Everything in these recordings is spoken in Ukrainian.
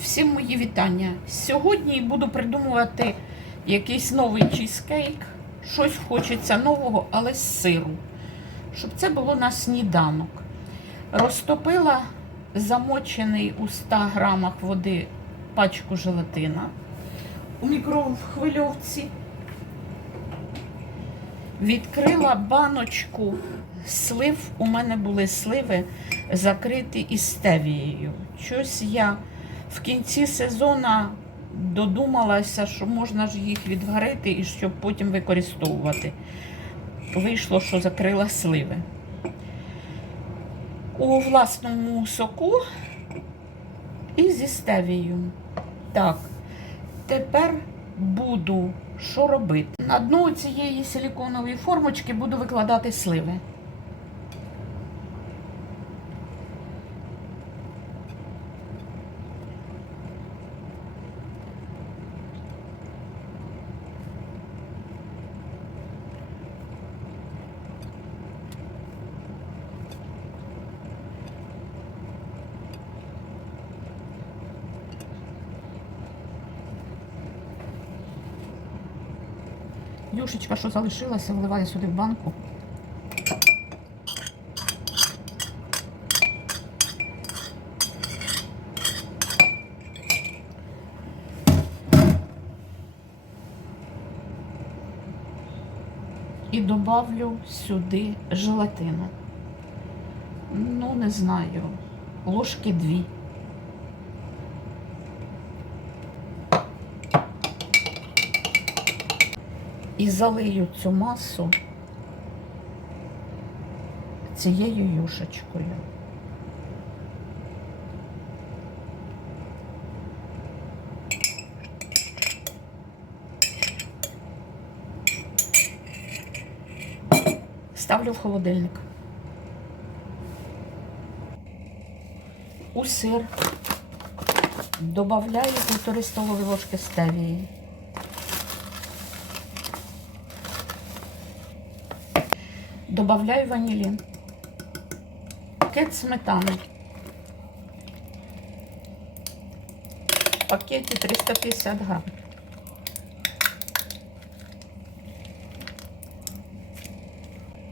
Всім мої вітання. Сьогодні буду придумувати якийсь новий чізкейк. Щось хочеться нового, але з сиру. Щоб це було на сніданок. Розтопила замочений у 100 грамах води пачку желатина у мікрохвильовці. Відкрила баночку слив. У мене були сливи закриті із стевією. Щось я в кінці сезону додумалася, що можна ж їх відварити і щоб потім використовувати. Вийшло, що закрила сливи. У власному соку і зі стевією. Так, тепер буду що робити? На дно цієї силіконової формочки буду викладати сливи. Юшечка, що залишилася, вливаю сюди в банку. І добавлю сюди желатину. Ну, не знаю, ложки дві. І залию цю масу цією юшечкою. Ставлю в холодильник. У сир добавляю півтори столові ложки стевії. Добавляю ванилин. Пакет сметани. В пакеті 350 грам.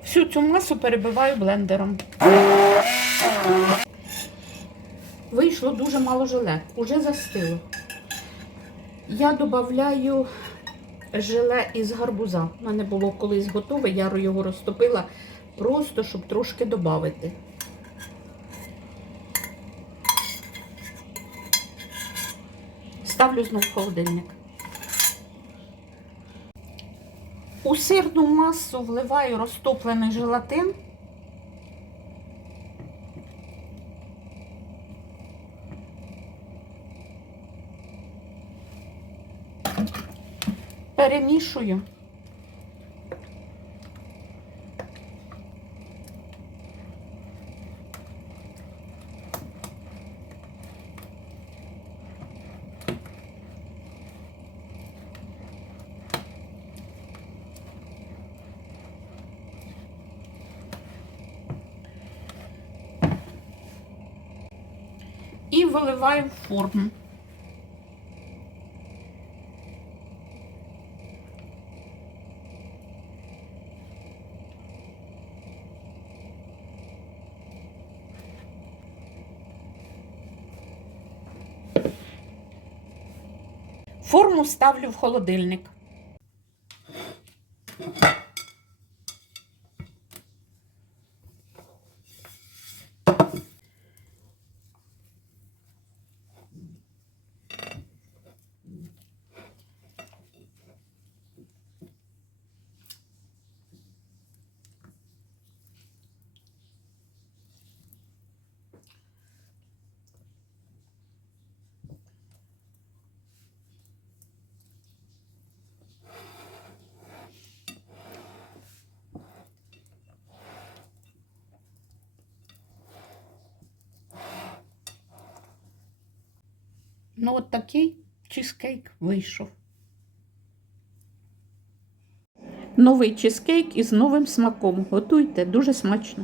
Всю цю масу перебиваю блендером. Вийшло дуже мало желе, уже застило. Я додаю желе із гарбуза. У мене було колись готове, я його розтопила просто, щоб трошки додати. Ставлю знову в холодильник. У сирну масу вливаю розтоплений желатин. Перемішую. І форму. Форму ставлю в холодильник. Ну, от такий чизкейк вийшов. Новий чизкейк із новим смаком. Готуйте дуже смачно.